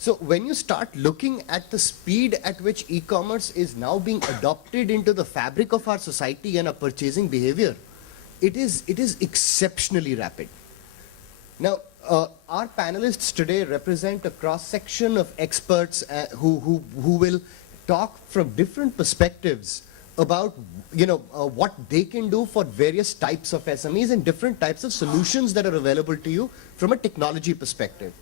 So when you start looking at the speed at which e-commerce is now being adopted into the fabric of our society and our purchasing behavior, it is exceptionally rapid. Now, our panelists today represent a cross-section of experts who will talk from different perspectives about what they can do for various types of SMEs and different types of solutions that are available to you from a technology perspective,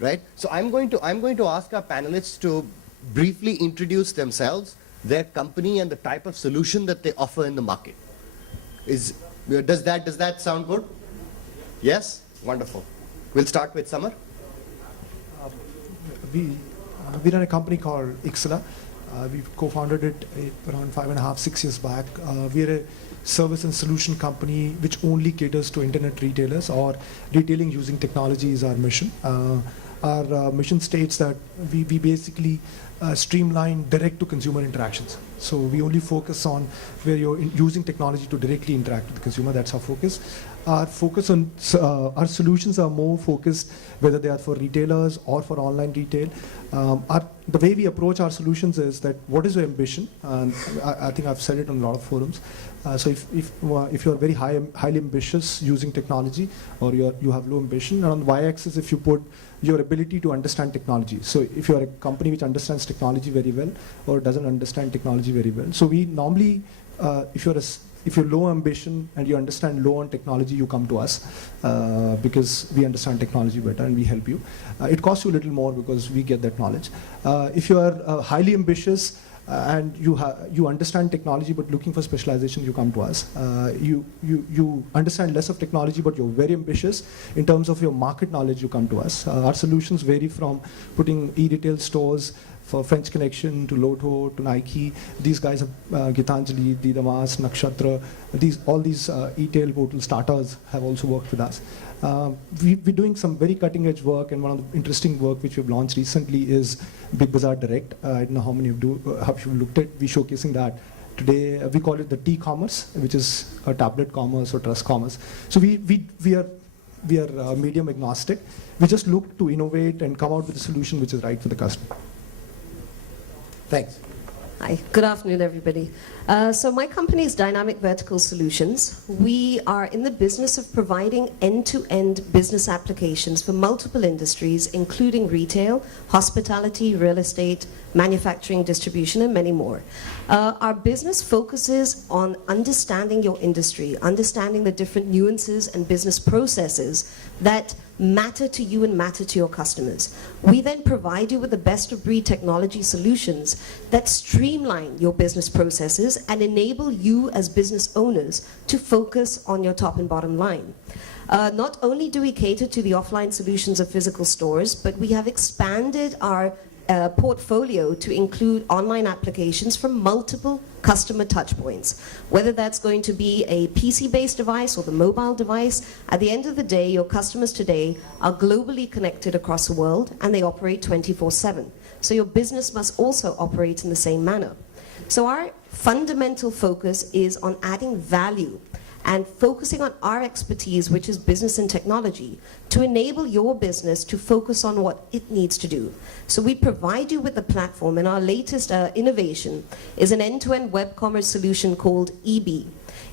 right? So I'm going to ask our panelists to briefly introduce themselves, their company, and the type of solution that they offer in the market. Does that sound good? Yes? Wonderful. We'll start with Samar. We run a company called Ixala. We co-founded it around 5.5, 6 years back. We're a service and solution company which only caters to internet retailers, or retailing using technology is our mission. Our mission states that we basically streamline direct-to-consumer interactions. So we only focus on where you're using technology to directly interact with the consumer. That's our focus. Our focus on our solutions are more focused, whether they are for retailers or for online retail. The way we approach our solutions is that, what is your ambition? And I think I've said it on a lot of forums. So if you're very highly ambitious using technology, or you have low ambition, and on the y-axis, if you put your ability to understand technology. So if you're a company which understands technology very well, or doesn't understand technology very well. So we normally, if you're low ambition and you understand low on technology, you come to us because we understand technology better and we help you. It costs you a little more because we get that knowledge. If you are highly ambitious and you understand technology but looking for specialization, you come to us. You understand less of technology but you're very ambitious in terms of your market knowledge, you come to us. Our solutions vary from putting e-retail stores for French Connection to Lotto to Nike. These guys have Gitanjali, Didamas, Nakshatra, all these e-tail portal starters have also worked with us. We're doing some very cutting edge work, and one of the interesting work which we've launched recently is Big Bazaar Direct. I don't know how many of you have looked at. We're showcasing that today. We call it the T-commerce, which is a tablet commerce or trust commerce. So we are medium agnostic. We just look to innovate and come out with a solution which is right for the customer. Thanks. Hi, good afternoon, everybody. So my company is Dynamic Vertical Solutions. We are in the business of providing end-to-end business applications for multiple industries, including retail, hospitality, real estate, manufacturing, distribution, and many more. Our business focuses on understanding your industry, understanding the different nuances and business processes that matter to you and matter to your customers. We then provide you with the best-of-breed technology solutions that streamline your business processes and enable you as business owners to focus on your top and bottom line. Not only do we cater to the offline solutions of physical stores, but we have expanded our portfolio to include online applications from multiple customer touchpoints. Whether that's going to be a PC-based device or the mobile device, at the end of the day, your customers today are globally connected across the world and they operate 24/7. So your business must also operate in the same manner. So our fundamental focus is on adding value and focusing on our expertise, which is business and technology, to enable your business to focus on what it needs to do. So we provide you with the platform, and our latest innovation is an end-to-end web commerce solution called EB.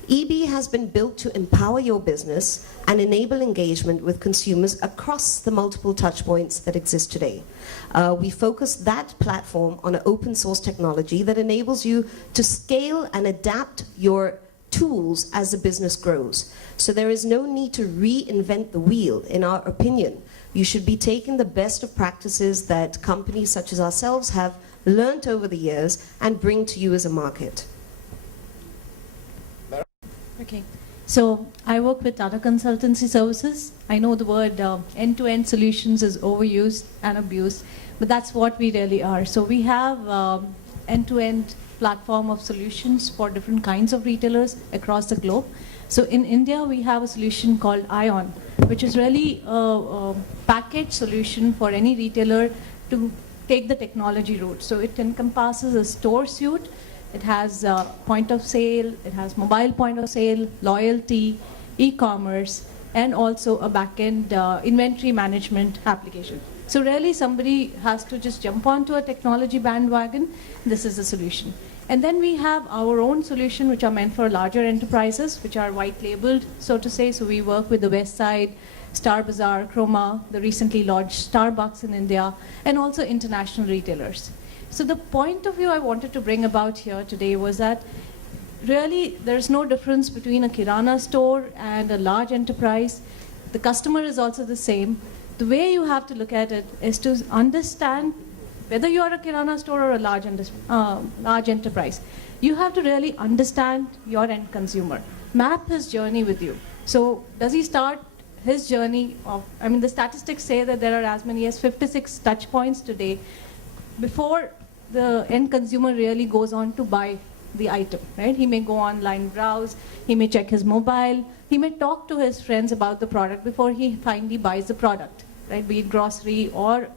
EB has been built to empower your business and enable engagement with consumers across the multiple touchpoints that exist today. We focus that platform on an open source technology that enables you to scale and adapt your tools as the business grows. So there is no need to reinvent the wheel, in our opinion. You should be taking the best of practices that companies such as ourselves have learned over the years and bring to you as a market. Okay, so I work with Tata Consultancy Services. I know the word end-to-end solutions is overused and abused, but that's what we really are. So we have end-to-end platform of solutions for different kinds of retailers across the globe. So in India, we have a solution called ION, which is really a package solution for any retailer to take the technology route. So it encompasses a store suite, it has point of sale, it has mobile point of sale, loyalty, e-commerce, and also a back-end inventory management application. So really somebody has to just jump onto a technology bandwagon. This is the solution. And then we have our own solution, which are meant for larger enterprises, which are white labeled, so to say. So we work with the West Side, Star Bazaar, Chroma, the recently launched Starbucks in India, and also international retailers. So the point of view I wanted to bring about here today was that really there's no difference between a Kirana store and a large enterprise. The customer is also the same. The way you have to look at it is to understand whether you are a Kirana store or a large enterprise. You have to really understand your end consumer. Map his journey with you. So does he start his journey of, I mean, the statistics say that there are as many as 56 touch points today before the end consumer really goes on to buy the item, right? He may go online, browse, he may check his mobile, he may talk to his friends about the product before he finally buys the product, right? Be it grocery or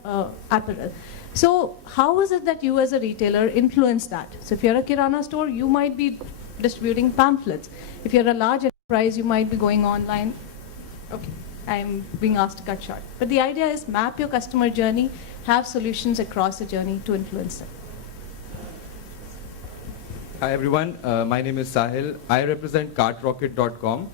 apparel. So how is it that you as a retailer influence that? So if you're a Kirana store, you might be distributing pamphlets. If you're a large enterprise, you might be going online. Okay, I'm being asked to cut short. But the idea is map your customer journey, have solutions across the journey to influence them. Hi everyone, my name is Sahil. I represent cartrocket.com.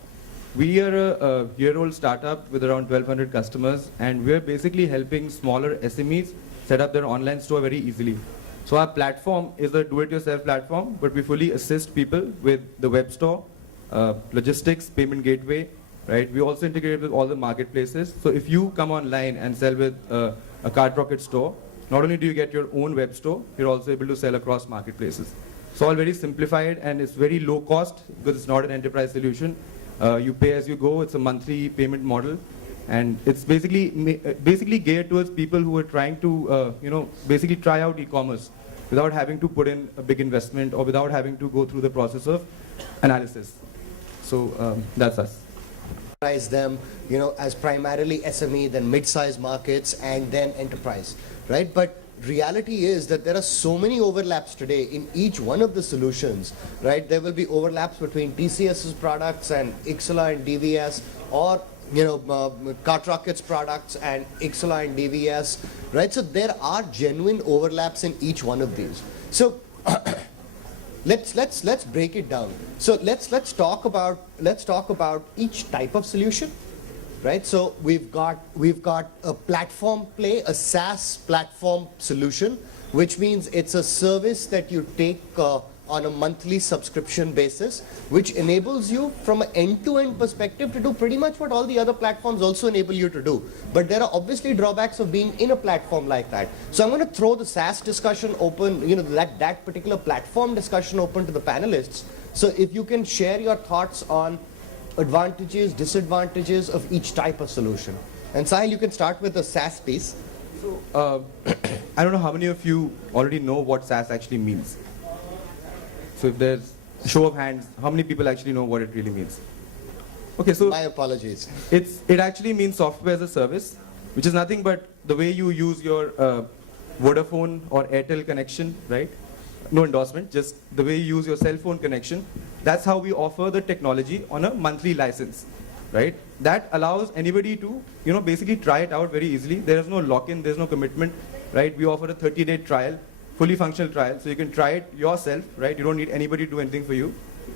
We are a year-old startup with around 1,200 customers, and we're basically helping smaller SMEs set up their online store very easily. So our platform is a do-it-yourself platform, but we fully assist people with the web store, logistics, payment gateway, right? We also integrate with all the marketplaces. So if you come online and sell with a CartRocket store, not only do you get your own web store, you're also able to sell across marketplaces. It's all very simplified and it's very low cost because it's not an enterprise solution. You pay as you go, it's a monthly payment model, and it's basically geared towards people who are trying to basically try out e-commerce without having to put in a big investment or without having to go through the process of analysis. So that's us. Them, as primarily SME, then mid-sized markets, and then enterprise, right? But reality is that there are so many overlaps today in each one of the solutions, right? There will be overlaps between TCS's products and Ixola and DVS, or CartRocket's products and Ixola and DVS, right? So there are genuine overlaps in each one of these. So let's break it down. So let's talk about each type of solution, right? So we've got a platform play, a SaaS platform solution, which means it's a service that you take on a monthly subscription basis, which enables you from an end-to-end perspective to do pretty much what all the other platforms also enable you to do. But there are obviously drawbacks of being in a platform like that. So I'm going to throw the SaaS discussion open, that particular platform discussion open to the panelists. So if you can share your thoughts on advantages, disadvantages of each type of solution. And Sahil, you can start with the SaaS piece. So I don't know how many of you already know what SaaS actually means. So if there's a show of hands, how many people actually know what it really means? Okay, so my apologies. It actually means software as a service, which is nothing but the way you use your Vodafone or Airtel connection, right? No endorsement, just the way you use your cell phone connection. That's how we offer the technology on a monthly license, right? That allows anybody to, basically try it out very easily. There is no lock-in, there's no commitment, right? We offer a 30-day trial, fully functional trial, so you can try it yourself, right? You don't need anybody to do anything for you.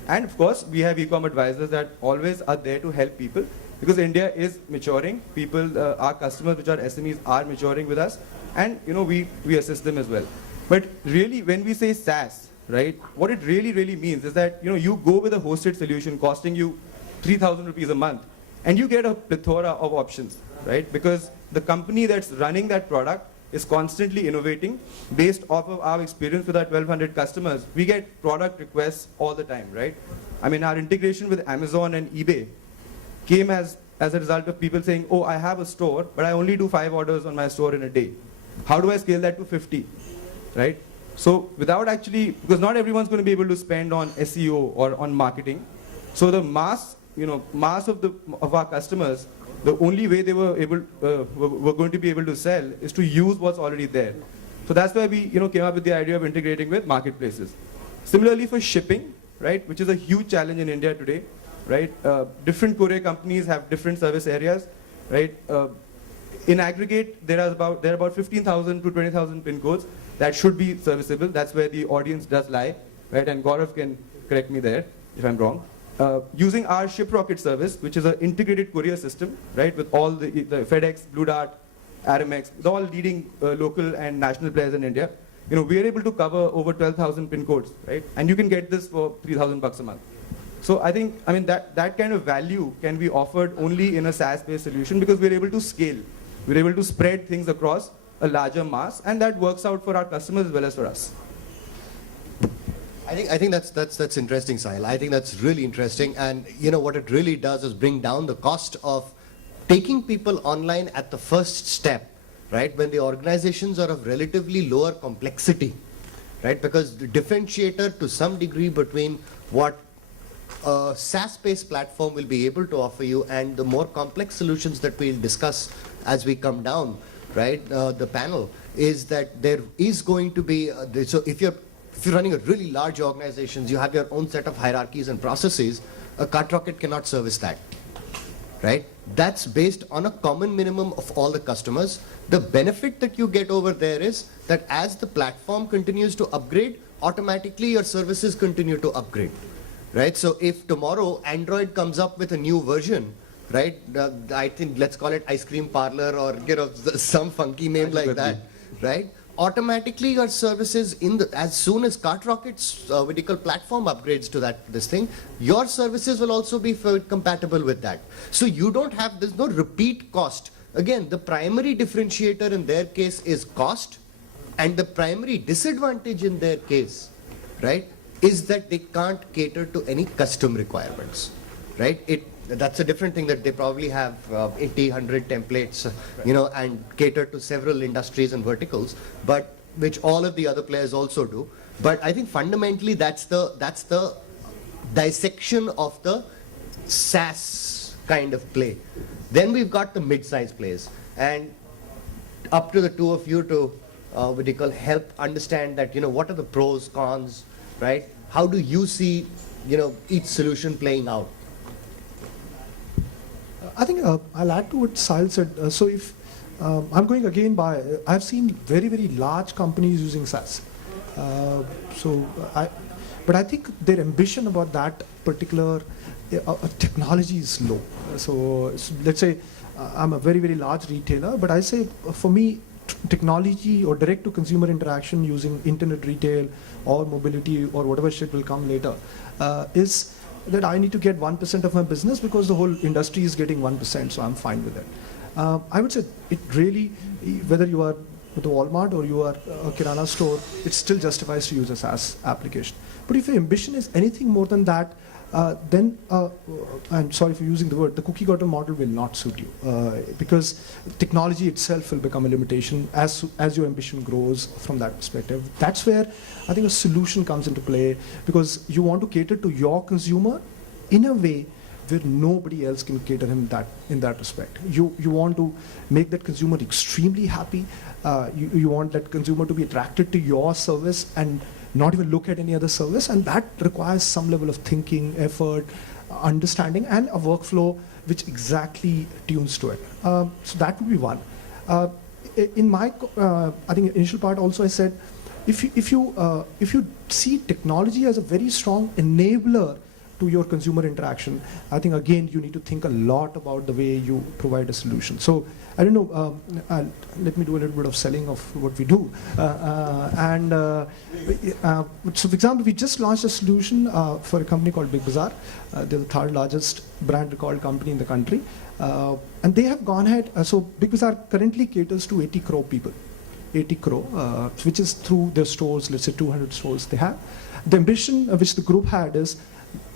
And of course, we have e-com advisors that always are there to help people, because India is maturing. People, our customers, which are SMEs, are maturing with us, and we assist them as well. But really, when we say SaaS, right, what it really means is that you go with a hosted solution costing you 3,000 rupees a month, and you get a plethora of options, right? Because the company that's running that product is constantly innovating based off of our experience with our 1,200 customers. We get product requests all the time, right? I mean, our integration with Amazon and eBay came as a result of people saying, oh, I have a store, but I only do 5 orders on my store in a day. How do I scale that to 50, right? So without actually, because not everyone's going to be able to spend on SEO or on marketing. So the mass of our customers, the only way they were going to be able to sell is to use what's already there. So that's why we came up with the idea of integrating with marketplaces. Similarly for shipping, right, which is a huge challenge in India today, right? Different courier companies have different service areas, right? in aggregate, there are about 15,000 to 20,000 pin codes that should be serviceable. That's where the audience does lie, right? And Gaurav can correct me there if I'm wrong. Using our ShipRocket service, which is an integrated courier system, right, with all the FedEx, Blue Dart, Aramex, the all leading local and national players in India, we are able to cover over 12,000 pin codes, right? And you can get this for $3,000 a month. So I mean, that kind of value can be offered only in a SaaS-based solution because we're able to scale. We're able to spread things across a larger mass, and that works out for our customers as well as for us. I think that's interesting, Sahil. I think that's really interesting, and what it really does is bring down the cost of taking people online at the first step, right? When the organizations are of relatively lower complexity, right? Because the differentiator to some degree between what a SaaS-based platform will be able to offer you and the more complex solutions that we'll discuss as we come down, right? The panel is that there is going to be so if you're running a really large organizations, you have your own set of hierarchies and processes. A CartRocket cannot service that, right? That's based on a common minimum of all the customers. The benefit that you get over there is that as the platform continues to upgrade, automatically your services continue to upgrade, right? So if tomorrow Android comes up with a new version, right? I think let's call it Ice Cream Parlor or some funky name like that, right? Automatically your services as soon as CartRocket's vertical platform upgrades to this thing, your services will also be compatible with that. So you don't have, there's no repeat cost. Again, the primary differentiator in their case is cost, and the primary disadvantage in their case, right, is that they can't cater to any custom requirements, right? That's a different thing that they probably have 80, 100 templates, and cater to several industries and verticals, but which all of the other players also do. But I think fundamentally that's the dissection of the SaaS kind of play. Then we've got the mid-size plays, and up to the two of you to help understand that what are the pros, cons, right? How do you see each solution playing out? I think I'll add to what Sahil said. So if I'm going again by, I've seen very, very large companies using SaaS. But I think their ambition about that particular technology is low. So let's say I'm a very, very large retailer, but I say for me, technology or direct to consumer interaction using internet retail or mobility or whatever shit will come later is that I need to get 1% of my business because the whole industry is getting 1%, so I'm fine with it. I would say it really, whether you are with the Walmart or you are a Kirana store, it still justifies to use a SaaS application. But if your ambition is anything more than that, then I'm sorry for using the word, the cookie cutter model will not suit you because technology itself will become a limitation as your ambition grows from that perspective. That's where I think a solution comes into play because you want to cater to your consumer in a way where nobody else can cater him in that respect. You want to make that consumer extremely happy. You want that consumer to be attracted to your service and not even look at any other service, and that requires some level of thinking, effort, understanding, and a workflow which exactly tunes to it. So that would be one. In my, I think initial part also I said, if you see technology as a very strong enabler to your consumer interaction, I think again you need to think a lot about the way you provide a solution. So I don't know, let me do a little bit of selling of what we do. So for example, we just launched a solution for a company called Big Bazaar. They're the third largest brand recall company in the country. And they have gone ahead, so Big Bazaar currently caters to 80 crore people. 80 crore, which is through their stores, let's say 200 stores they have. The ambition which the group had is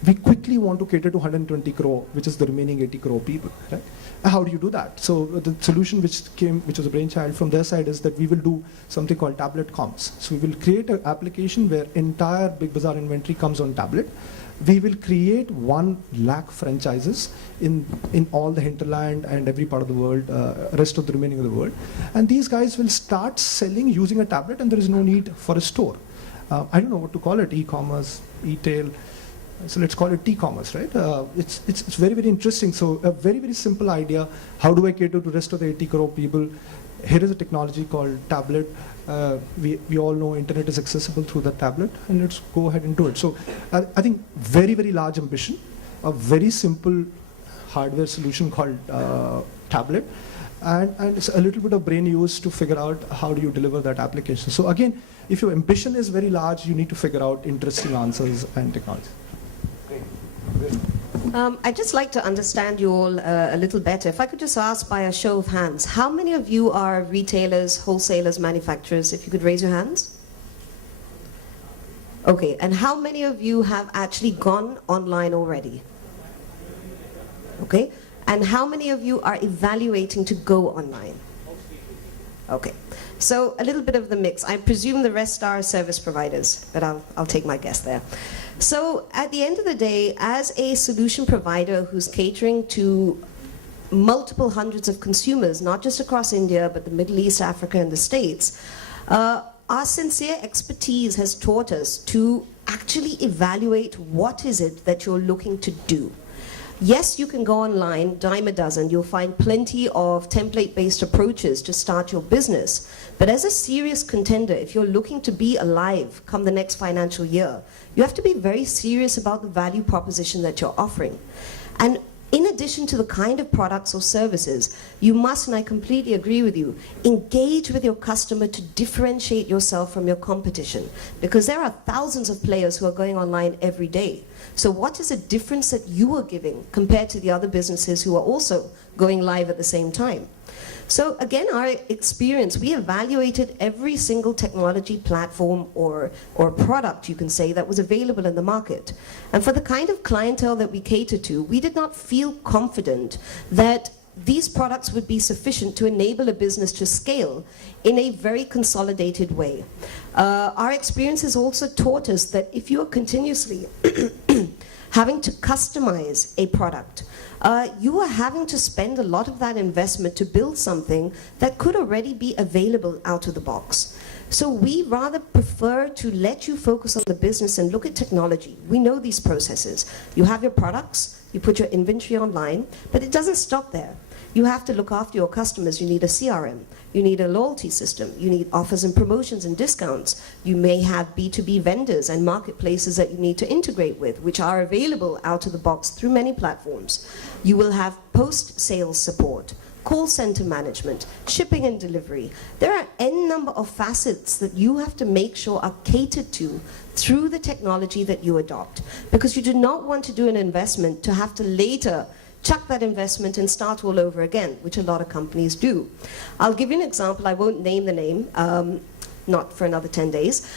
we quickly want to cater to 120 crore, which is the remaining 80 crore people, right? How do you do that? So the solution which was a brainchild from their side is that we will do something called tablet comms. So we will create an application where entire Big Bazaar inventory comes on tablet. We will create 1 lakh franchises in all the hinterland and every part of the world, rest of the remaining of the world. And these guys will start selling using a tablet, and there is no need for a store. I don't know what to call it, e-commerce, e-tail. So let's call it T-commerce, right? It's very, very interesting. So a very, very simple idea. How do I cater to the rest of the 80 crore people? Here is a technology called tablet. We all know internet is accessible through the tablet, and let's go ahead and do it. So I think very, very large ambition, a very simple hardware solution called tablet, and it's a little bit of brain use to figure out how do you deliver that application. So again, if your ambition is very large, you need to figure out interesting answers and technology. I'd just like to understand you all a little better. If I could just ask by a show of hands, how many of you are retailers, wholesalers, manufacturers? If you could raise your hands. Okay, and how many of you have actually gone online already? Okay, and how many of you are evaluating to go online? Okay, so a little bit of the mix. I presume the rest are service providers, but I'll take my guess there. So at the end of the day, as a solution provider who's catering to multiple hundreds of consumers, not just across India, but the Middle East, Africa, and the States, our sincere expertise has taught us to actually evaluate what is it that you're looking to do. Yes, you can go online, dime a dozen. You'll find plenty of template-based approaches to start your business. But as a serious contender, if you're looking to be alive come the next financial year, you have to be very serious about the value proposition that you're offering. And in addition to the kind of products or services, you must, and I completely agree with you, engage with your customer to differentiate yourself from your competition. Because there are thousands of players who are going online every day. So what is the difference that you are giving compared to the other businesses who are also going live at the same time? So again, our experience, we evaluated every single technology platform or product, you can say, that was available in the market. And for the kind of clientele that we cater to, we did not feel confident that these products would be sufficient to enable a business to scale in a very consolidated way. Our experience has also taught us that if you are continuously having to customize a product, you are having to spend a lot of that investment to build something that could already be available out of the box. So we rather prefer to let you focus on the business and look at technology. We know these processes. You have your products, you put your inventory online, but it doesn't stop there. You have to look after your customers. You need a CRM. You need a loyalty system. You need offers and promotions and discounts. You may have B2B vendors and marketplaces that you need to integrate with, which are available out of the box through many platforms. You will have post-sales support, call center management, shipping and delivery. There are n number of facets that you have to make sure are catered to through the technology that you adopt, because you do not want to do an investment to have to later chuck that investment and start all over again, which a lot of companies do. I'll give you an example. I won't name the name, not for another 10 days.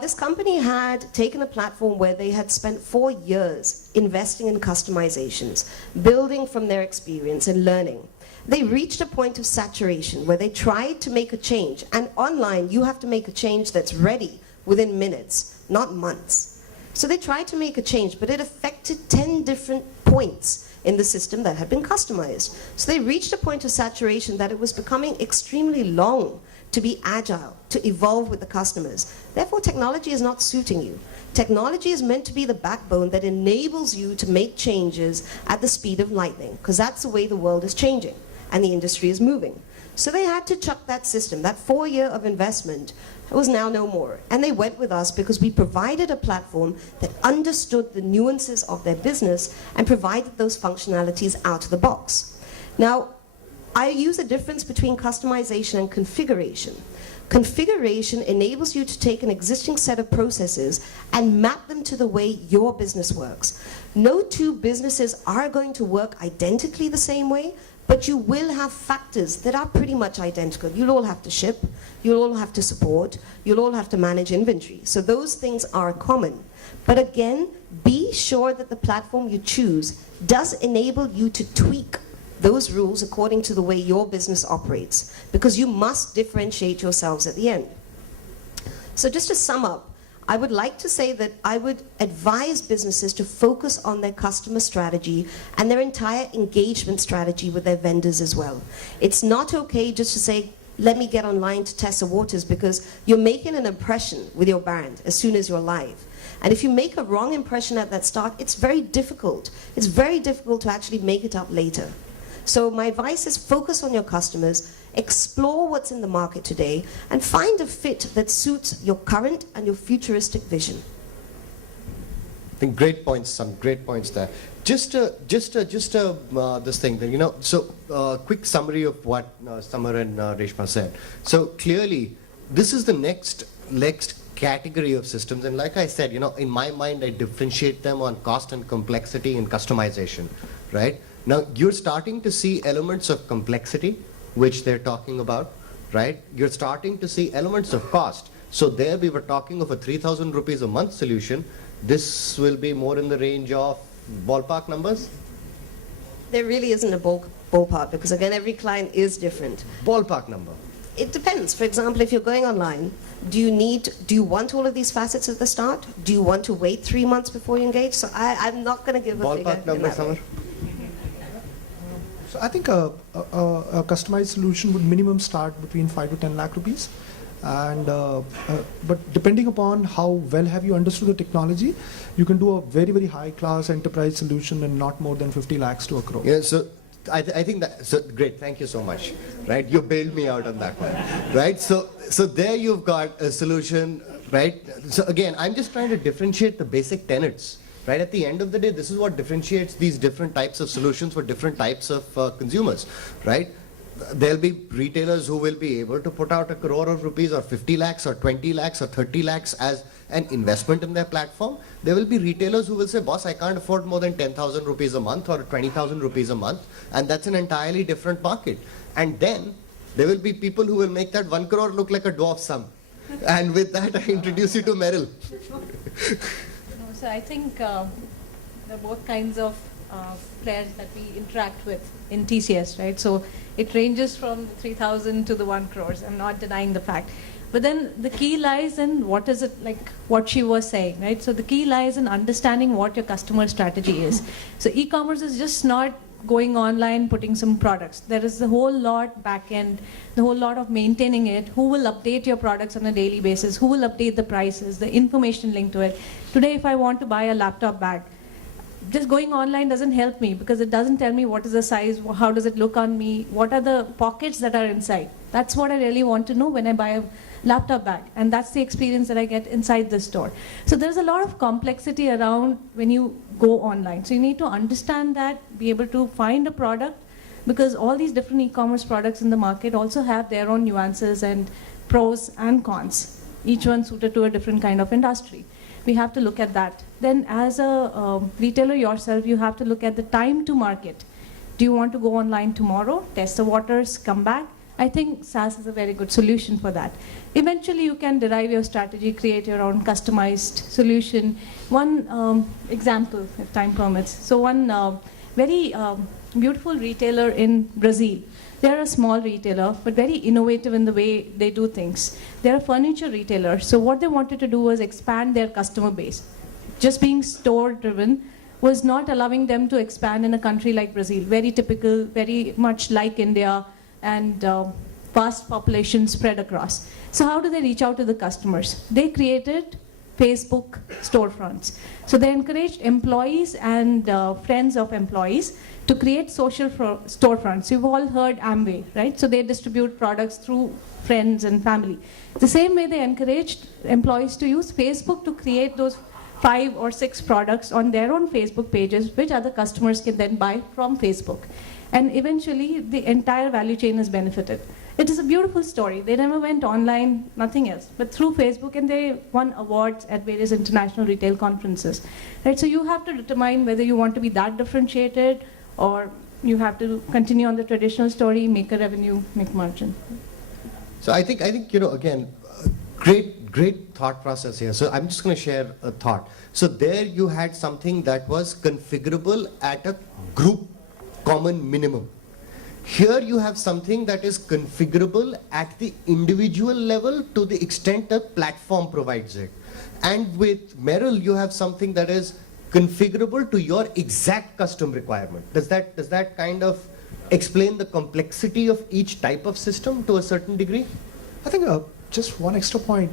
This company had taken a platform where they had spent 4 years investing in customizations, building from their experience and learning. They reached a point of saturation where they tried to make a change. And online, you have to make a change that's ready within minutes, not months. So they tried to make a change, but it affected 10 different points in the system that had been customized. So they reached a point of saturation that it was becoming extremely long to be agile, to evolve with the customers. Therefore, technology is not suiting you. Technology is meant to be the backbone that enables you to make changes at the speed of lightning, because that's the way the world is changing and the industry is moving. So they had to chuck that system. That 4 year of investment was now no more. And they went with us because we provided a platform that understood the nuances of their business and provided those functionalities out of the box. Now, I use a difference between customization and configuration. Configuration enables you to take an existing set of processes and map them to the way your business works. No two businesses are going to work identically the same way, but you will have factors that are pretty much identical. You'll all have to ship, you'll all have to support, you'll all have to manage inventory. So those things are common. But again, be sure that the platform you choose does enable you to tweak those rules according to the way your business operates, because you must differentiate yourselves at the end. So just to sum up, I would like to say that I would advise businesses to focus on their customer strategy and their entire engagement strategy with their vendors as well. It's not okay just to say, let me get online to test the waters, because you're making an impression with your brand as soon as you're live. And if you make a wrong impression at that start, it's very difficult. It's very difficult to actually make it up later. So my advice is focus on your customers, explore what's in the market today, and find a fit that suits your current and your futuristic vision. I think great points, some great points there. This thing, quick summary of what Samar and Reshma said. So clearly, this is the next category of systems, and like I said, in my mind, I differentiate them on cost and complexity and customization, right? Now, you're starting to see elements of complexity, which they're talking about, right? You're starting to see elements of cost. So there we were talking of a 3,000 rupees a month solution. This will be more in the range of ballpark numbers? There really isn't a ballpark because, again, every client is different. Ballpark number. It depends. For example, if you're going online, do you want all of these facets at the start? Do you want to wait 3 months before you engage? So I'm not going to give a figure. Ballpark number, Samar? So I think a customized solution would minimum start between 5 to 10 lakh rupees. And but depending upon how well have you understood the technology, you can do a very, very high class enterprise solution and not more than 50 lakhs to a crore. Yeah, so I think that, so great, thank you so much, right? You bailed me out on that one, right? So there you've got a solution, right? So again, I'm just trying to differentiate the basic tenets, right? At the end of the day, this is what differentiates these different types of solutions for different types of consumers, right? There'll be retailers who will be able to put out 1 crore of rupees or 50 lakhs or 20 lakhs or 30 lakhs as an investment in their platform. There will be retailers who will say, boss, I can't afford more than 10,000 rupees a month or 20,000 rupees a month. And that's an entirely different market. And then there will be people who will make that 1 crore look like a dwarf sum. And with that, I introduce you to Meryl. So I think there are both kinds of players that we interact with in TCS, right? So it ranges from the 3,000 to the 1 crores. I'm not denying the fact. But then the key lies in what is it, like what she was saying, right? So the key lies in understanding what your customer strategy is. So e-commerce is just not going online, putting some products. There is a whole lot back end, the whole lot of maintaining it. Who will update your products on a daily basis? Who will update the prices, the information linked to it? Today, if I want to buy a laptop bag, just going online doesn't help me because it doesn't tell me what is the size, how does it look on me, what are the pockets that are inside. That's what I really want to know when I buy a laptop bag, and that's the experience that I get inside the store. So there's a lot of complexity around when you go online. So you need to understand that, be able to find a product, because all these different e-commerce products in the market also have their own nuances and pros and cons, each one suited to a different kind of industry. We have to look at that. Then as a retailer yourself, you have to look at the time to market. Do you want to go online tomorrow, test the waters, come back? I think SaaS is a very good solution for that. Eventually, you can derive your strategy, create your own customized solution. One example, if time permits. So one very beautiful retailer in Brazil. They're a small retailer, but very innovative in the way they do things. They're a furniture retailer. So what they wanted to do was expand their customer base. Just being store-driven was not allowing them to expand in a country like Brazil. Very typical, very much like India, and vast population spread across. So how do they reach out to the customers? They created Facebook storefronts. So they encouraged employees and friends of employees to create social storefronts. You've all heard Amway, right? So they distribute products through friends and family. The same way they encouraged employees to use Facebook to create those 5 or 6 products on their own Facebook pages, which other customers can then buy from Facebook. And eventually, the entire value chain is benefited. It is a beautiful story. They never went online, nothing else, but through Facebook, and they won awards at various international retail conferences. Right? So you have to determine whether you want to be that differentiated, or you have to continue on the traditional story, make a revenue, make margin. So I think again, great thought process here. So I'm just going to share a thought. So there you had something that was configurable at a group common minimum. Here you have something that is configurable at the individual level to the extent the platform provides it. And with Meryl, you have something that is configurable to your exact custom requirement. Does that kind of explain the complexity of each type of system to a certain degree? I think just one extra point.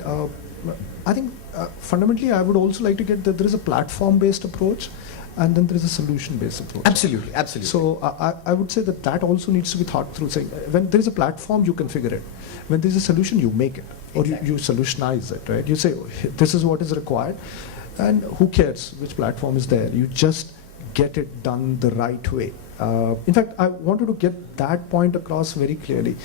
I think fundamentally, I would also like to get that there is a platform-based approach, and then there is a solution-based approach. Absolutely, absolutely. So I would say that that also needs to be thought through. Saying when there is a platform, you configure it. When there is a solution, you make it, or Exactly. you solutionize it, right? You say, "Oh, this is what is required, and who cares which platform is there? You just get it done the right way." In fact, I wanted to get that point across very clearly,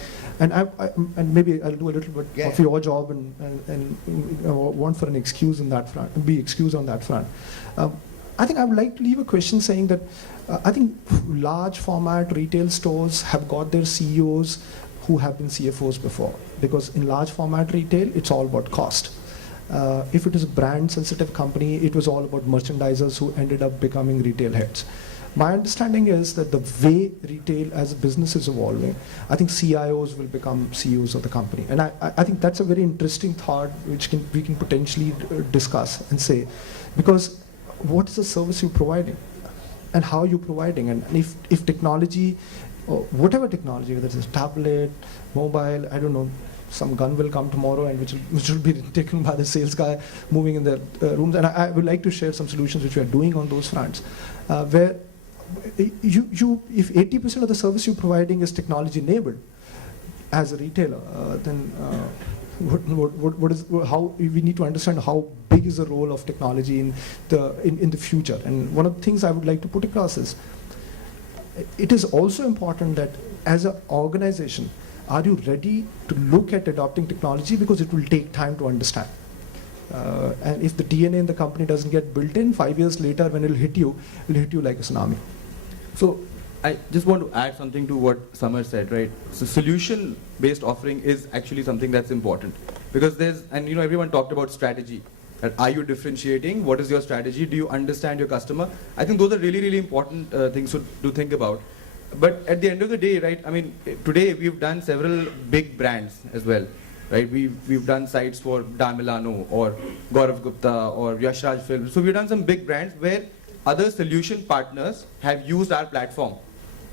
and and maybe I'll do a little bit Yeah. of your job and want for an excuse in that front, be excused on that front. I think I would like to leave a question saying that I think large format retail stores have got their CEOs who have been CFOs before, because in large format retail, it's all about cost. If it is a brand sensitive company, it was all about merchandisers who ended up becoming retail heads. My understanding is that the way retail as a business is evolving, I think CIOs will become CEOs of the company. And I think that's a very interesting thought which we can potentially discuss and say, because what is the service you're providing and how you're providing? And if technology, or whatever technology, whether it's a tablet, mobile, I don't know, some gun will come tomorrow and which will be taken by the sales guy moving in the rooms. And I would like to share some solutions which we are doing on those fronts, where if 80% of the service you're providing is technology enabled as a retailer, then how we need to understand how big is the role of technology in the future. And one of the things I would like to put across is, it is also important that as an organization, are you ready to look at adopting technology, because it will take time to understand. And if the DNA in the company doesn't get built in, 5 years later when it'll hit you like a tsunami. So I just want to add something to what Samar said, right? So solution-based offering is actually something that's important, because and everyone talked about strategy. Are you differentiating? What is your strategy? Do you understand your customer? I think those are really, really important things to think about. But at the end of the day, right, I mean, today we've done several big brands as well, right? We've done sites for Da Milano or Gaurav Gupta or Yashraj Films. So we've done some big brands where other solution partners have used our platform,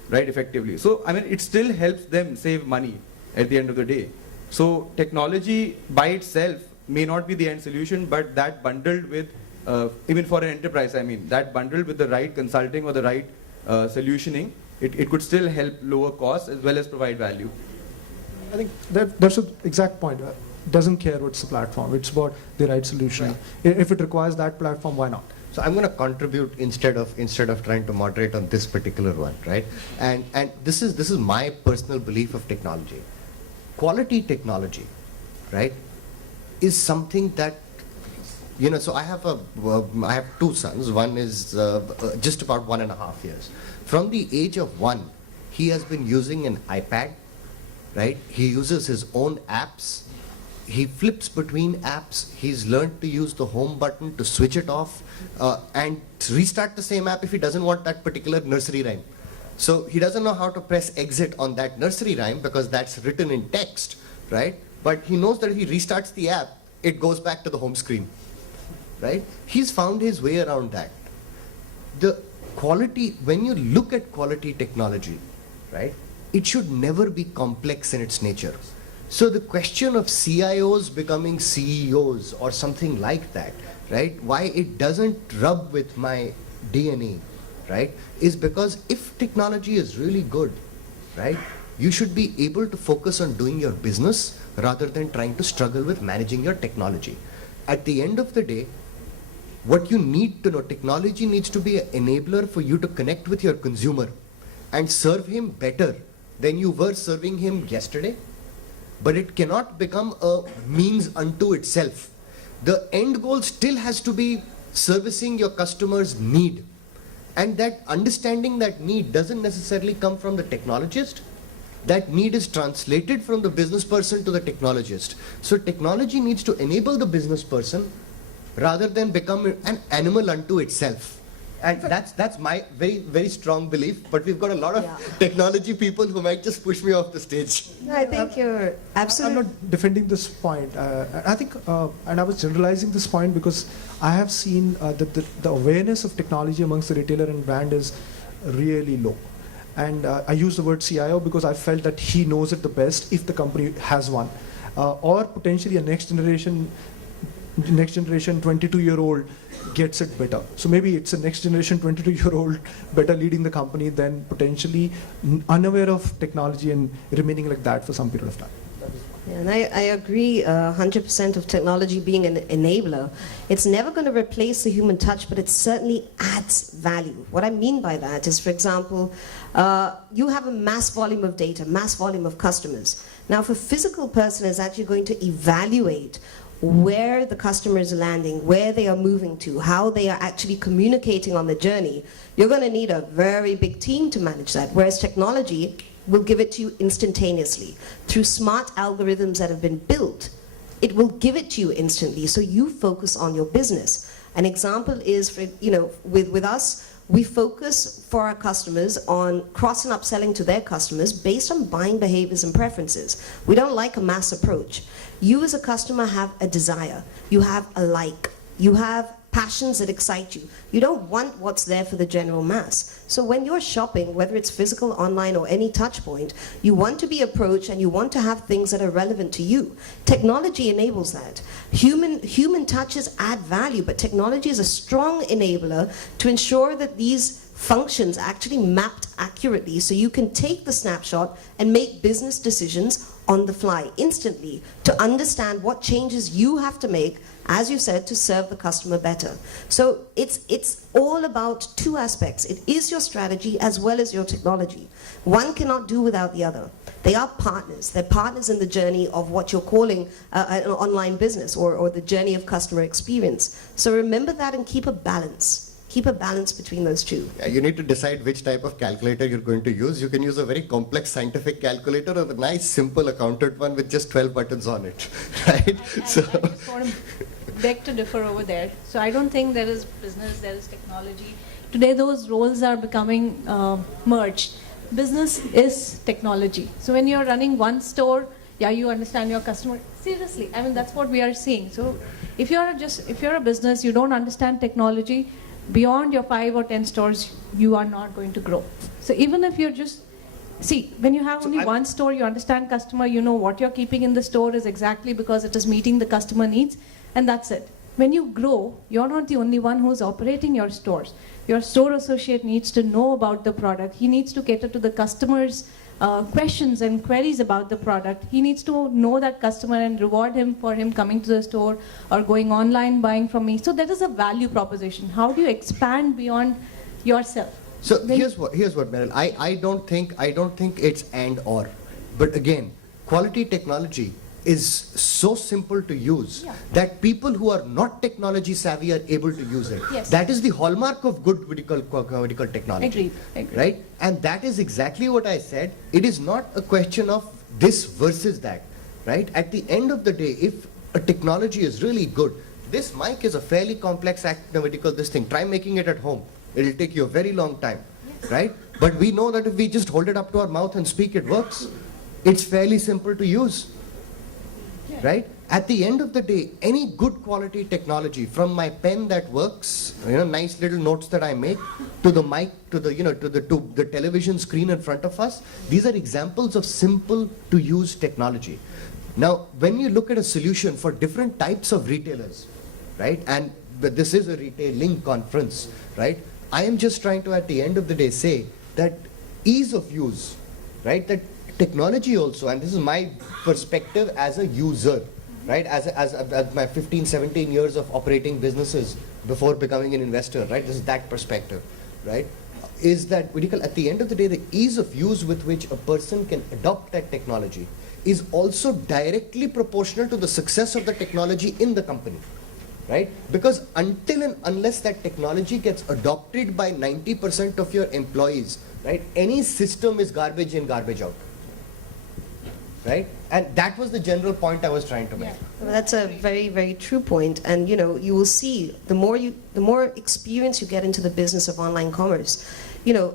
right, effectively. So, I mean, it still helps them save money at the end of the day. So technology by itself may not be the end solution, but that bundled with, even for an enterprise, I mean, that bundled with the right consulting or the right solutioning, it could still help lower costs as well as provide value. I think that's the exact point. Doesn't care what's the platform. It's about the right solution. Right. If it requires that platform, why not? So I'm going to contribute instead of trying to moderate on this particular one, right? And this is my personal belief of technology. Quality technology, right, is something that, so I have two sons. One is just about 1.5 years. From the age of 1, he has been using an iPad, right? He uses his own apps. He flips between apps. He's learned to use the home button to switch it off and restart the same app if he doesn't want that particular nursery rhyme. So he doesn't know how to press exit on that nursery rhyme because that's written in text, right? But he knows that if he restarts the app, it goes back to the home screen, right? He's found his way around that. The quality, when you look at quality technology, right, it should never be complex in its nature. So the question of CIOs becoming CEOs or something like that, right, why it doesn't rub with my DNA, right, is because if technology is really good, right, you should be able to focus on doing your business rather than trying to struggle with managing your technology. At the end of the day, what you need to know, technology needs to be an enabler for you to connect with your consumer and serve him better than you were serving him yesterday. But it cannot become a means unto itself. The end goal still has to be servicing your customer's need. And that understanding that need doesn't necessarily come from the technologist. That need is translated from the business person to the technologist. So technology needs to enable the business person rather than become an animal unto itself. And that's my very, very strong belief. But we've got a lot of technology people who might just push me off the stage. No, I think you're absolutely... I'm not defending this point. I think, and I was generalizing this point because I have seen that the awareness of technology amongst the retailer and brand is really low. And I use the word CIO because I felt that he knows it the best if the company has one. Or potentially a next generation next generation 22-year-old gets it better. So maybe it's a next generation 22-year-old better leading the company than potentially unaware of technology and remaining like that for some period of time. And I agree 100% of technology being an enabler. It's never going to replace the human touch, but it certainly adds value. What I mean by that is, for example, you have a mass volume of data, mass volume of customers. Now, if a physical person is actually going to evaluate where the customer is landing, where they are moving to, how they are actually communicating on the journey, you're going to need a very big team to manage that. Whereas technology will give it to you instantaneously. Through smart algorithms that have been built, it will give it to you instantly, so you focus on your business. An example is, for, with us, we focus for our customers on cross and upselling to their customers based on buying behaviors and preferences. We don't like a mass approach. You as a customer have a desire, you have a like, you have passions that excite you. You don't want what's there for the general mass. So when you're shopping, whether it's physical, online, or any touch point, you want to be approached and you want to have things that are relevant to you. Technology enables that. Human touches add value, but technology is a strong enabler to ensure that these functions are actually mapped accurately, so you can take the snapshot and make business decisions on the fly instantly to understand what changes you have to make, as you said, to serve the customer better. So it's all about two aspects. It is your strategy as well as your technology. One cannot do without the other. They are partners. They're partners in the journey of what you're calling an online business or the journey of customer experience. So remember that and keep a balance. Keep a balance between those two. Yeah, you need to decide which type of calculator you're going to use. You can use a very complex scientific calculator or a nice simple accountant one with just 12 buttons on it, right? I just want to beg to differ over there. So I don't think there is business, there is technology. Today those roles are becoming merged. Business is technology. So when you're running one store, yeah, you understand your customer. Seriously, I mean, that's what we are seeing. So if you're a business, you don't understand technology, beyond your 5 or 10 stores, you are not going to grow. So even if you're just, see, when you have only one store, you understand customer, you know what you're keeping in the store is exactly because it is meeting the customer needs, and that's it. When you grow, you're not the only one who's operating your stores. Your store associate needs to know about the product. He needs to cater to the customer's questions and queries about the product. He needs to know that customer and reward him for him coming to the store or going online buying from me. So that is a value proposition. How do you expand beyond yourself? So here's what, Meryl. I don't think it's and or, but again, quality technology is so simple to use that people who are not technology savvy are able to use it. Yes. That is the hallmark of good medical technology. Agreed. Right? And that is exactly what I said. It is not a question of this versus that. Right? At the end of the day, if a technology is really good, this mic is a fairly complex medical thing. Try making it at home. It'll take you a very long time. Yes. Right? But we know that if we just hold it up to our mouth and speak, it works. It's fairly simple to use. Right? At the end of the day, any good quality technology, from my pen that works, nice little notes that I make, to the mic, to the television screen in front of us, these are examples of simple to use technology. Now, when you look at a solution for different types of retailers, right? But this is a retailing conference, right? I am just trying to, at the end of the day, say that ease of use, right? That technology also, and this is my perspective as a user, right? As my 15, 17 years of operating businesses before becoming an investor, right? This is that perspective, right? Is that at the end of the day, the ease of use with which a person can adopt that technology is also directly proportional to the success of the technology in the company, right? Because until and unless that technology gets adopted by 90% of your employees, right? Any system is garbage in, garbage out. Right? And that was the general point I was trying to make. Well, that's a very, very true point. And you will see the more experience you get into the business of online commerce,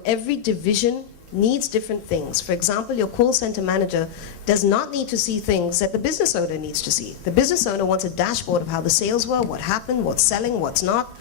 every division needs different things. For example, your call center manager does not need to see things that the business owner needs to see. The business owner wants a dashboard of how the sales were, what happened, what's selling, what's not.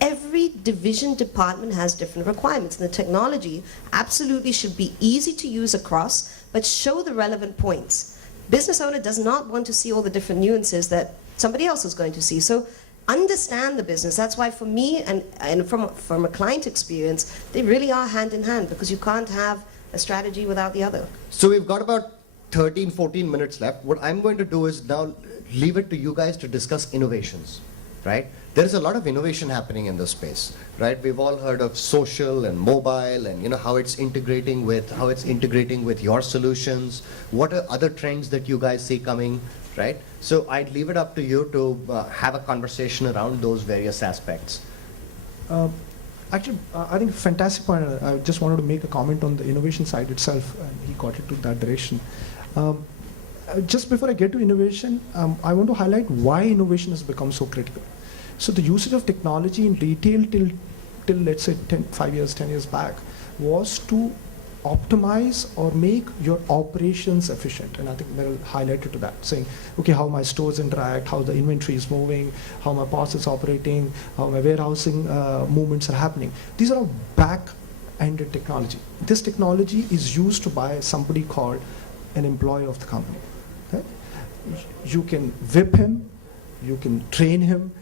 Every division department has different requirements, and the technology absolutely should be easy to use across, but show the relevant points. Business owner does not want to see all the different nuances that somebody else is going to see. So understand the business. That's why for me and from a client experience, they really are hand in hand, because you can't have a strategy without the other. So we've got about 13, 14 minutes left. What I'm going to do is now leave it to you guys to discuss innovations, right? There is a lot of innovation happening in this space, right? We've all heard of social and mobile, and you know how it's integrating with your solutions. What are other trends that you guys see coming, right? So I'd leave it up to you to have a conversation around those various aspects. Actually, I think fantastic point. I just wanted to make a comment on the innovation side itself, and he got it to that direction. Just before I get to innovation, I want to highlight why innovation has become so critical. So the usage of technology in retail till let's say 10 years back was to optimize or make your operations efficient. And I think Meryl highlighted to that, saying, okay, how my stores interact, how the inventory is moving, how my POS is operating, how my warehousing movements are happening. These are all back-ended technology. This technology is used by somebody called an employee of the company. Okay? You can whip him, you can train him,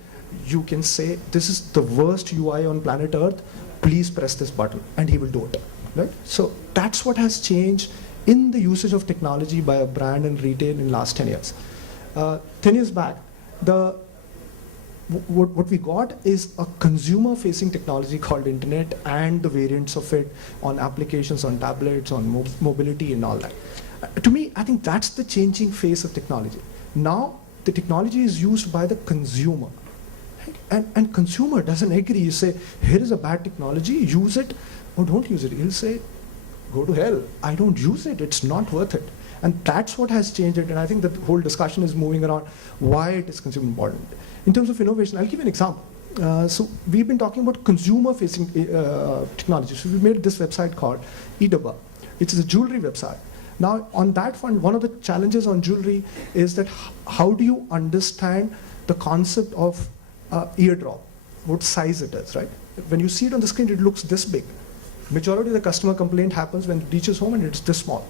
you can say, this is the worst UI on planet Earth, please press this button, and he will do it. Right? So that's what has changed in the usage of technology by a brand and retail in the last 10 years. 10 years back, what we got is a consumer-facing technology called internet and the variants of it on applications, on tablets, on mobility and all that. To me, I think that's the changing face of technology. Now, the technology is used by the consumer. And consumer doesn't agree. You say, here is a bad technology, use it or don't use it. He'll say, go to hell. I don't use it. It's not worth it. And that's what has changed it. And I think that the whole discussion is moving around why it is consumer important. In terms of innovation, I'll give you an example. So we've been talking about consumer-facing technology. So we made this website called eDabba. It's a jewelry website. Now, on that front, one of the challenges on jewelry is that how do you understand the concept of eardrop, what size it is, right? When you see it on the screen, it looks this big. Majority of the customer complaint happens when it reaches home and it's this small.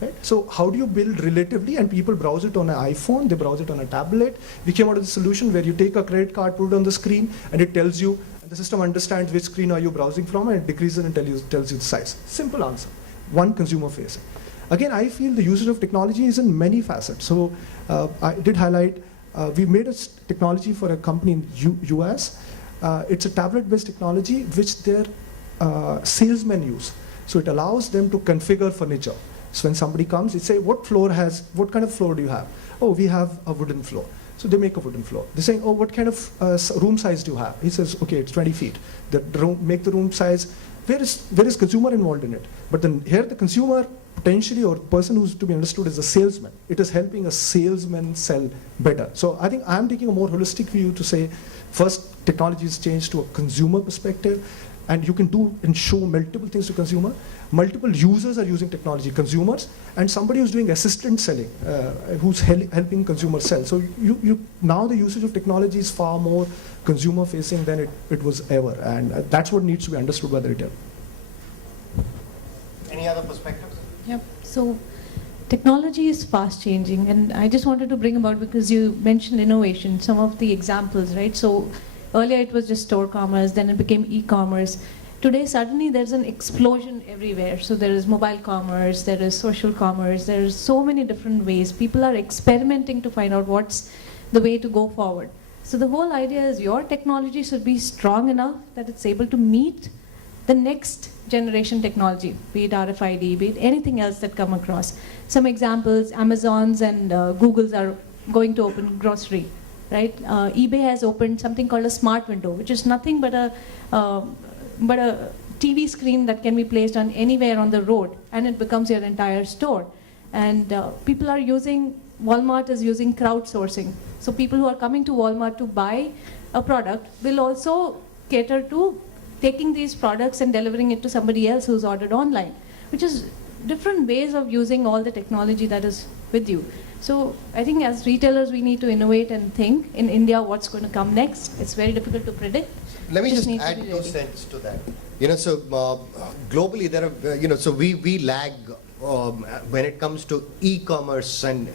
Right? So how do you build relatively, and people browse it on an iPhone, they browse it on a tablet. We came out with a solution where you take a credit card, put it on the screen, and it tells you, and the system understands which screen are you browsing from, and it decreases and tells you the size. Simple answer. One consumer facing. Again, I feel the usage of technology is in many facets. So I did highlight, we made a technology for a company in US. It's a tablet-based technology which their salesmen use. So it allows them to configure furniture. So when somebody comes, they say, what kind of floor do you have? Oh, we have a wooden floor. So they make a wooden floor. They're saying, oh, what kind of room size do you have? He says, okay, it's 20 feet. Make the room size. Where is consumer involved in it? But then here the consumer potentially, or person who's to be understood is a salesman. It is helping a salesman sell better. So I think I'm taking a more holistic view to say, first, technology has changed to a consumer perspective, and you can do and show multiple things to consumer. Multiple users are using technology, consumers, and somebody who's doing assistant selling, who's helping consumers sell. So now the usage of technology is far more consumer facing than it was ever, and that's what needs to be understood by the retailer. Any other perspectives? Yep. So technology is fast changing, and I just wanted to bring about, because you mentioned innovation, some of the examples, right? So earlier it was just store commerce, then it became e-commerce. Today suddenly there's an explosion everywhere. So there is mobile commerce, there is social commerce, there are so many different ways. People are experimenting to find out what's the way to go forward. So the whole idea is your technology should be strong enough that it's able to meet the next generation technology, be it RFID, be it anything else that come across. Some examples, Amazons and Googles are going to open grocery, right? eBay has opened something called a smart window, which is nothing but a TV screen that can be placed on anywhere on the road, and it becomes your entire store. And people are using, Walmart is using crowdsourcing. So people who are coming to Walmart to buy a product will also cater to taking these products and delivering it to somebody else who's ordered online, which is different ways of using all the technology that is with you. So I think as retailers, we need to innovate and think in India what's going to come next. It's very difficult to predict. Let me just need to add be 2 ready. cents to that. So globally there are, so we lag when it comes to e-commerce and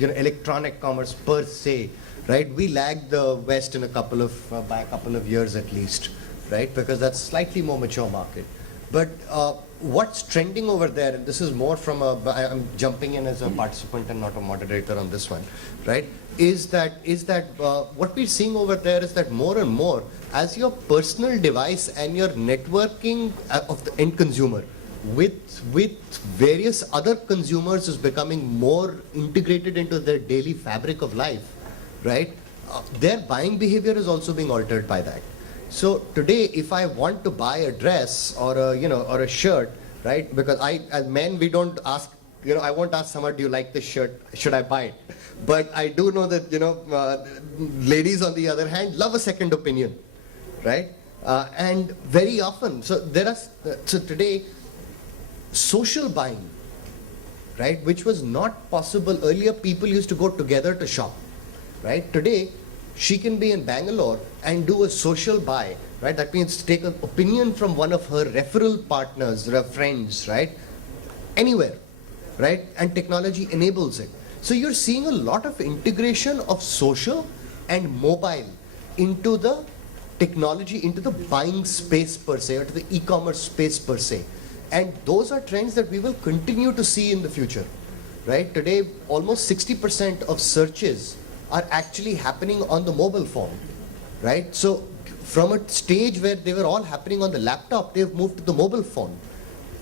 electronic commerce per se. right? We lag the West in by a couple of years at least, right? Because that's slightly more mature market. But what's trending over there, and this is more from I'm jumping in as a participant and not a moderator on this one, right? Is that what we're seeing over there is that more and more, as your personal device and your networking of the end consumer with various other consumers is becoming more integrated into their daily fabric of life, right? Their buying behavior is also being altered by that. So today, if I want to buy a dress or a shirt, right? Because as men, we don't ask, I won't ask someone, do you like this shirt? Should I buy it? But I do know that, ladies on the other hand love a second opinion, right? And very often, so today, social buying, right? Which was not possible earlier. People used to go together to shop, right? Today, she can be in Bangalore and do a social buy, right? That means take an opinion from one of her referral partners, her friends, right? Anywhere, right? And technology enables it. So you're seeing a lot of integration of social and mobile into the technology, into the buying space per se, or to the e-commerce space per se. And those are trends that we will continue to see in the future, right? Today, almost 60% of searches are actually happening on the mobile phone, right? So from a stage where they were all happening on the laptop, they've moved to the mobile phone.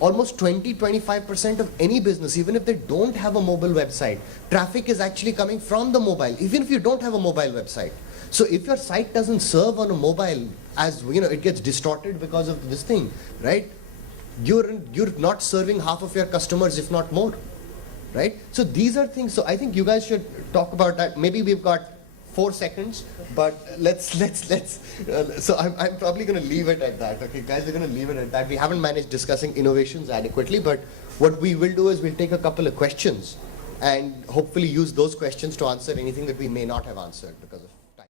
Almost 20-25% of any business, even if they don't have a mobile website, traffic is actually coming from the mobile, even if you don't have a mobile website. So if your site doesn't serve on a mobile, as it gets distorted because of this thing, right? You're not serving half of your customers, if not more, right? So these are things. So I think you guys should talk about that. Maybe we've got 4 seconds, but let's. So I'm probably going to leave it at that. Okay, guys, we're going to leave it at that. We haven't managed discussing innovations adequately, but what we will do is we'll take a couple of questions and hopefully use those questions to answer anything that we may not have answered because